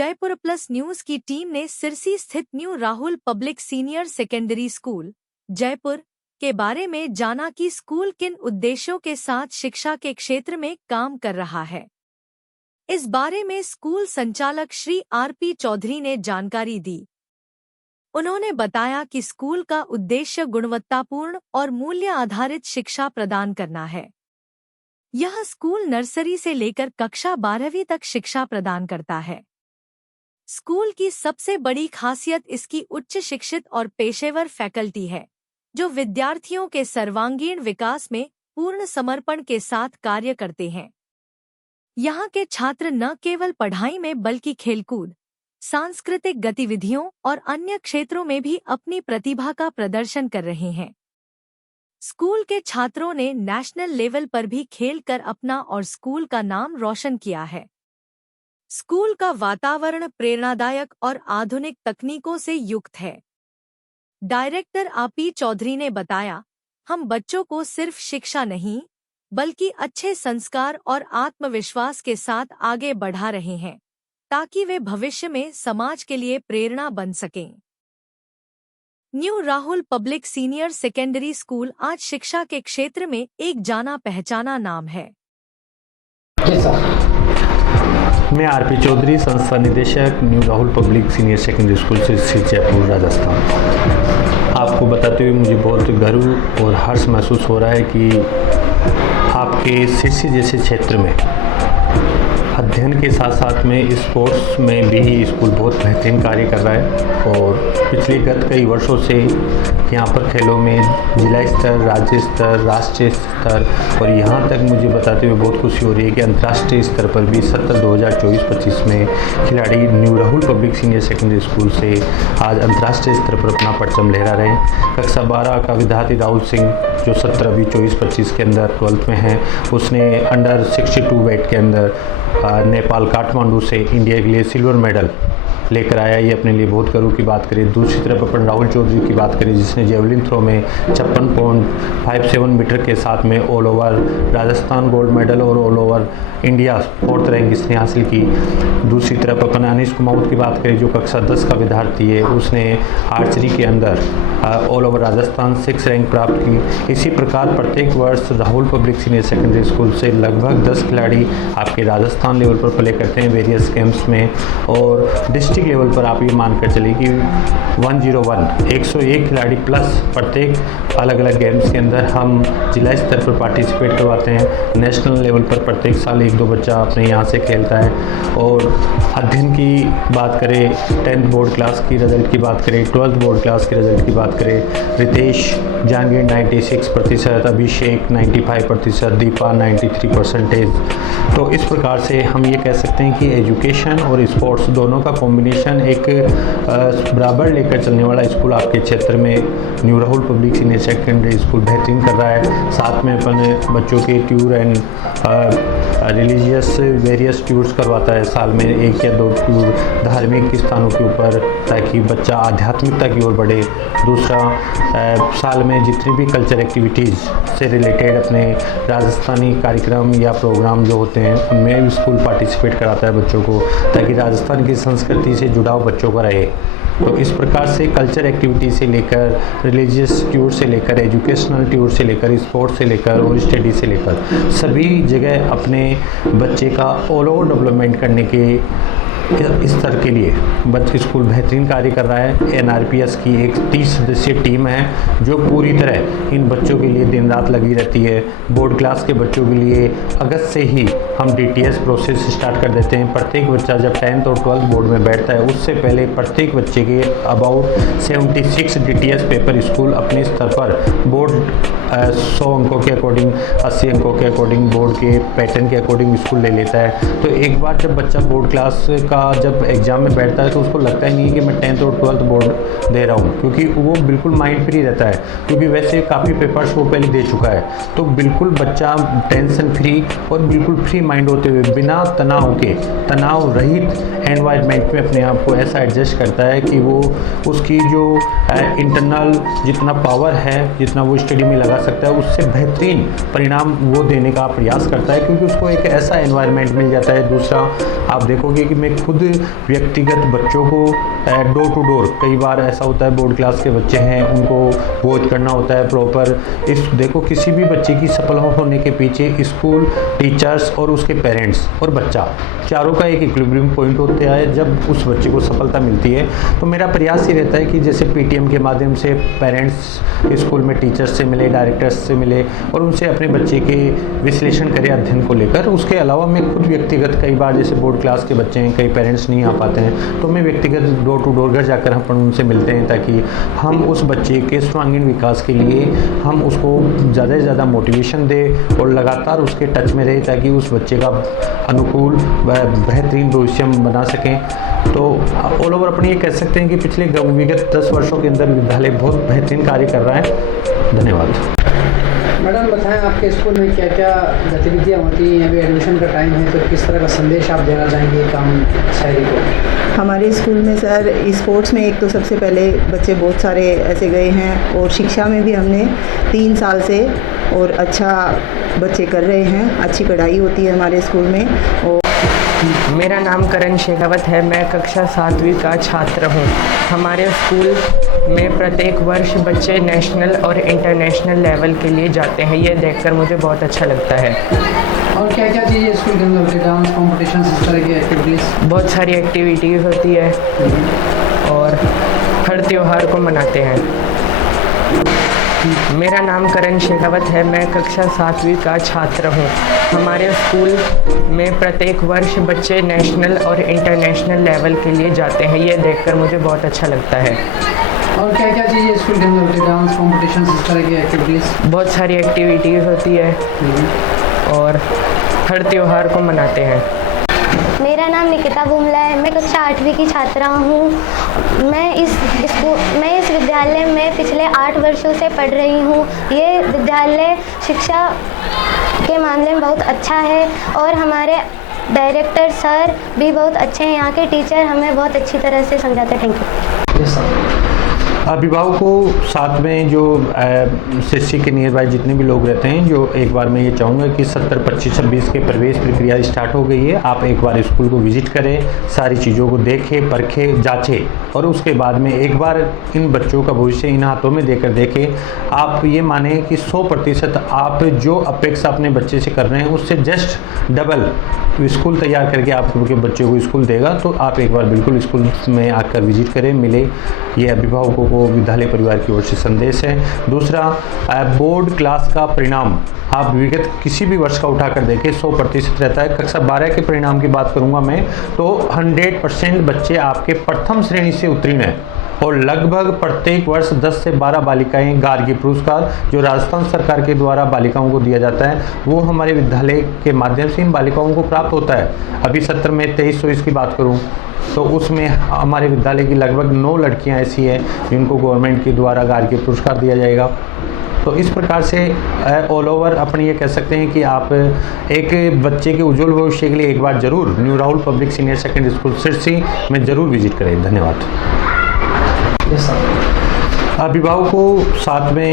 Jaipur plus news की team ने सिरसी स्थित new Rahul public senior secondary school Jaipur के बारे में जाना कि स्कूल किन उद्देश्यों के साथ शिक्षा के क्षेत्र में काम कर रहा है। इस बारे में स्कूल संचालक श्री आरपी चौधरी ने जानकारी दी। उन्होंने बताया कि स्कूल का उद्देश्य गुणवत्तापूर्ण और मूल्य आधारित शिक्षा प्रदान करना है। यह स्कूल नर्सरी से लेकर कक्षा 12वीं तक शिक्षा प्रदान करता है। स्कूल की सबसे बड़ी खासियत इसकी उच्च शिक्षित और पेशेवर फैकल्टी है, जो विद्यार्थियों के सर्वांगीण विकास में पूर्ण समर्पण के साथ कार्य करते हैं। यहाँ के छात्र न केवल पढ़ाई में बल्कि खेलकूद, सांस्कृतिक गतिविधियों और अन्य क्षेत्रों में भी अपनी प्रतिभा का प्रदर्शन कर रहे हैं। स्कूल के छात्रों ने नेशनल लेवल पर भी खेल कर अपना और स्कूल का नाम रोशन किया है। स्कूल का वातावरण प्रेरणादायक और आधुनिक तकनीकों से युक्त है। डायरेक्टर आरपी चौधरी ने बताया, हम बच्चों को सिर्फ शिक्षा नहीं बल्कि अच्छे संस्कार और आत्मविश्वास के साथ आगे बढ़ा रहे हैं, ताकि वे भविष्य में समाज के लिए प्रेरणा बन सकें। New Rahul public senior secondary school आज शिक्षा के क्षेत्र में एक जाना पहचाना नाम है। मैं आरपी चौधरी, संस्था निदेशक, new Rahul public senior secondary school Sirsi Jaipur Rajasthan. आपको बताते हुए मुझे बहुत गर्व और हर्ष महसूस हो रहा है कि आपके सिरसी जैसे क्षेत्र में अध्ययन के साथ साथ में स्पोर्ट्स में भी स्कूल बहुत बेहतरीन कार्य कर रहा है और पिछले गत कई वर्षों से यहाँ पर खेलों में जिला स्तर, राज्य स्तर, राष्ट्रीय स्तर और यहाँ तक मुझे बताते हुए बहुत खुशी हो रही है कि अंतर्राष्ट्रीय स्तर पर भी सत्र 2024-25 में खिलाड़ी new Rahul public senior secondary school से आज अंतर्राष्ट्रीय स्तर पर अपना परचम लहरा रहे हैं। कक्षा 12 का विद्यार्थी राहुल सिंह जो 17-24-25 के अंदर 12th में है, उसने अंडर 62 वेट के अंदर नेपाल काठमांडू से इंडिया के लिए सिल्वर मेडल लेकर आया। ये अपने लिए बहुत गर्व की बात करें। दूसरी तरफ अपन राहुल चौधरी की बात करें, जिसने जेवलिन थ्रो में 56.57 मीटर के साथ में all over Rajasthan gold medal और all over India 4th rank इसने हासिल की। दूसरी तरफ अपन अनीश कुमावत की बात करें, जो कक्षा 10 का विद्यार्थी है, उसने आर्चरी के अंदर all over Rajasthan 6th rank प्राप्त की। इसी प्रकार प्रत्येक वर्ष Rahul public senior secondary school से लगभग 10 खिलाड़ी आपके राजस्थान लेवल पर प्ले करते हैं वेरियस गेम्स में, और डिस्ट्रिक्ट लेवल पर आप ये मानकर चलिए कि 101 खिलाड़ी प्लस प्रत्येक अलग अलग गेम्स के अंदर हम जिला स्तर पर पार्टिसिपेट करवाते हैं। नेशनल लेवल पर प्रत्येक साल 1-2 बच्चा अपने यहाँ से खेलता है। और अध्ययन की बात करें, 10th बोर्ड क्लास की रिजल्ट की बात करें, 12th बोर्ड क्लास की रिजल्ट की बात करें, रितेश जहांगीर 96%, अभिषेक 95%, दीपा 93%। तो इस प्रकार से हम ये कह सकते हैं कि एजुकेशन और स्पोर्ट्स दोनों का कॉम्बिनेशन एक बराबर लेकर चलने वाला स्कूल आपके क्षेत्र में new Rahul public senior secondary school बेहतरीन कर रहा है। साथ में अपन बच्चों के tour and religious various tours करवाता है, साल में 1 या 2 टूर धार्मिक स्थानों के ऊपर, ताकि बच्चा आध्यात्मिकता की ओर बढ़े। दूसरा, साल में जितनी भी कल्चर एक्टिविटीज़ से रिलेटेड अपने राजस्थानी कार्यक्रम या प्रोग्राम जो होते हैं उनमें स्कूल पार्टिसिपेट कराता है बच्चों को, ताकि राजस्थान की संस्कृति से जुड़ाव बच्चों का रहे। तो इस प्रकार से कल्चर एक्टिविटी से लेकर रिलीजियस टूर से लेकर एजुकेशनल टूर से लेकर स्पोर्ट्स से लेकर और स्टडी से लेकर सभी जगह अपने बच्चे का ऑल ओवर डेवलपमेंट करने के स्तर के लिए बच्चे स्कूल बेहतरीन कार्य कर रहा है। एनआरपीएस की एक 30 सदस्यीय टीम है जो पूरी तरह इन बच्चों के लिए दिन रात लगी रहती है। बोर्ड क्लास के बच्चों के लिए अगस्त से ही हम डीटीएस प्रोसेस स्टार्ट कर देते हैं। प्रत्येक बच्चा जब 10th और 12th बोर्ड में बैठता है, उससे पहले प्रत्येक बच्चे के अबाउट 76 डीटीएस पेपर स्कूल अपने स्तर पर बोर्ड 100 अंकों के अकॉर्डिंग, 80 अंकों के अकॉर्डिंग, बोर्ड के पैटर्न के अकॉर्डिंग स्कूल ले लेता है। तो एक बार जब बच्चा बोर्ड क्लास का जब एग्जाम में बैठता है है तो उसको लगता ही नहीं है कि मैं 10th और 12th बोर्ड दे रहा हूँ, क्योंकि वो बिल्कुल माइंड फ्री रहता है, क्योंकि वैसे काफ़ी पेपर्स वो पहले दे चुका है। तो बिल्कुल बच्चा टेंशन फ्री और बिल्कुल फ्री माइंड होते हुए बिना तनाव के, तनाव रहित एनवायरनमेंट में अपने आप को ऐसा एडजस्ट करता है कि वो उसकी जो इंटरनल जितना पावर है, जितना वो स्टडी में लगा सकता है, उससे बेहतरीन परिणाम वो देने का प्रयास करता है, क्योंकि उसको एक ऐसा एनवायरनमेंट मिल जाता है। दूसरा, आप देखोगे कि मैं खुद व्यक्तिगत बच्चों को डोर टू डोर, कई बार ऐसा होता है बोर्ड क्लास के बच्चे हैं, उनको वोट करना होता है प्रॉपर। इस देखो, किसी भी बच्चे की सफल होने के पीछे स्कूल, टीचर्स और उसके पेरेंट्स और बच्चा, चारों का एक इक्विलिब्रियम पॉइंट होता है। जब उस बच्चे को सफलता मिलती है तो मेरा प्रयास ये रहता है कि जैसे पीटीएम के माध्यम से पेरेंट्स स्कूल में टीचर्स से मिले, डायरेक्टर्स से मिले और उनसे अपने बच्चे के विश्लेषण करें अध्ययन को लेकर। उसके अलावा मैं खुद व्यक्तिगत, कई बार जैसे बोर्ड क्लास के बच्चे हैं, कई पेरेंट्स नहीं आ पाते हैं, तो मैं व्यक्तिगत डोर टू डोर घर जाकर हम उनसे मिलते हैं, ताकि हम उस बच्चे के सर्वांगीण विकास के लिए हम उसको ज़्यादा से ज़्यादा मोटिवेशन दें और लगातार उसके टच में रहे, ताकि उस बच्चे का अनुकूल व बेहतरीन भविष्य हम बना सकें। तो ऑल ओवर अपनी ये कह सकते हैं कि पिछले विगत 10 वर्षों के अंदर विद्यालय बहुत बेहतरीन कार्य कर रहा है। धन्यवाद। मैडम, बताएं आपके स्कूल में क्या क्या गतिविधियां होती हैं? अभी एडमिशन का टाइम है, तो किस तरह का संदेश आप देना चाहेंगे काम शहरी को? हमारे स्कूल में सर स्पोर्ट्स में एक तो सबसे पहले बच्चे बहुत सारे ऐसे गए हैं, और शिक्षा में भी हमने 3 साल से और अच्छा बच्चे कर रहे हैं, अच्छी पढ़ाई होती है हमारे स्कूल में। और मेरा नाम करण शेखावत है, मैं कक्षा 7वीं का छात्र हूँ। हमारे स्कूल में प्रत्येक वर्ष बच्चे नेशनल और इंटरनेशनल लेवल के लिए जाते हैं, ये देखकर मुझे बहुत अच्छा लगता है। और क्या क्या चीज़ें स्कूल के अंदर होती है? डांस कॉम्पिटिशन, इस तरह की एक्टिविटीज़? बहुत सारी एक्टिविटीज़ होती है और हर त्यौहार को मनाते हैं। मेरा नाम करण शेखावत है, मैं कक्षा 7वीं का छात्र हूँ। हमारे स्कूल में प्रत्येक वर्ष बच्चे नेशनल और इंटरनेशनल लेवल के लिए जाते हैं, ये देखकर मुझे बहुत अच्छा लगता है। और क्या क्या चीज़ें स्कूल के अंदर होती है? डांस कॉम्पिटिशन, इस तरह की एक्टिविटीज़? बहुत सारी एक्टिविटीज़ होती है और हर त्यौहार को मनाते हैं। मेरा नाम निकिता बुमला है, मैं कक्षा 8वीं की छात्रा हूँ। मैं इस विद्यालय में पिछले 8 वर्षों से पढ़ रही हूँ। ये विद्यालय शिक्षा के मामले में बहुत अच्छा है और हमारे डायरेक्टर सर भी बहुत अच्छे हैं। यहाँ के टीचर हमें बहुत अच्छी तरह से समझाते हैं। Thank you. अभिभावकों, साथ में जो शिक्षी के नियर बाय जितने भी लोग रहते हैं, जो एक बार मैं ये चाहूँगा कि 70, 25, 26 के प्रवेश प्रक्रिया स्टार्ट हो गई है। आप एक बार स्कूल को विजिट करें, सारी चीज़ों को देखें, परखें, जांचें और उसके बाद में एक बार इन बच्चों का भविष्य इन हाथों में देकर देखें। आप ये माने कि 100% आप जो अपेक्षा अपने बच्चे से कर रहे हैं उससे जस्ट डबल स्कूल तैयार करके आपके बच्चे को स्कूल देगा। तो आप एक बार बिल्कुल स्कूल में आकर विजिट करें, मिले। ये अभिभावकों को विद्यालय परिवार की ओर से संदेश है। दूसरा, बोर्ड क्लास का परिणाम आप विगत किसी भी वर्ष का उठाकर देखें, 100% रहता है। कक्षा 12 के परिणाम की बात करूंगा मैं, तो 100% बच्चे आपके प्रथम श्रेणी से उत्तीर्ण हैं और लगभग प्रत्येक वर्ष 10 से 12 बालिकाएं गार्गी पुरस्कार, जो राजस्थान सरकार के द्वारा बालिकाओं को दिया जाता है, वो हमारे विद्यालय के माध्यम से इन बालिकाओं को प्राप्त होता है। अभी सत्र में 2324 की बात करूं तो उसमें हमारे विद्यालय की लगभग 9 लड़कियां ऐसी हैं जिनको गवर्नमेंट के द्वारा गार्गी पुरस्कार दिया जाएगा। तो इस प्रकार से ऑल ओवर अपने ये कह सकते हैं कि आप एक बच्चे के उज्जवल भविष्य के लिए एक बार जरूर new Rahul public senior secondary school Sirsi में जरूर विजिट करें। धन्यवाद। अभिभावकों, साथ में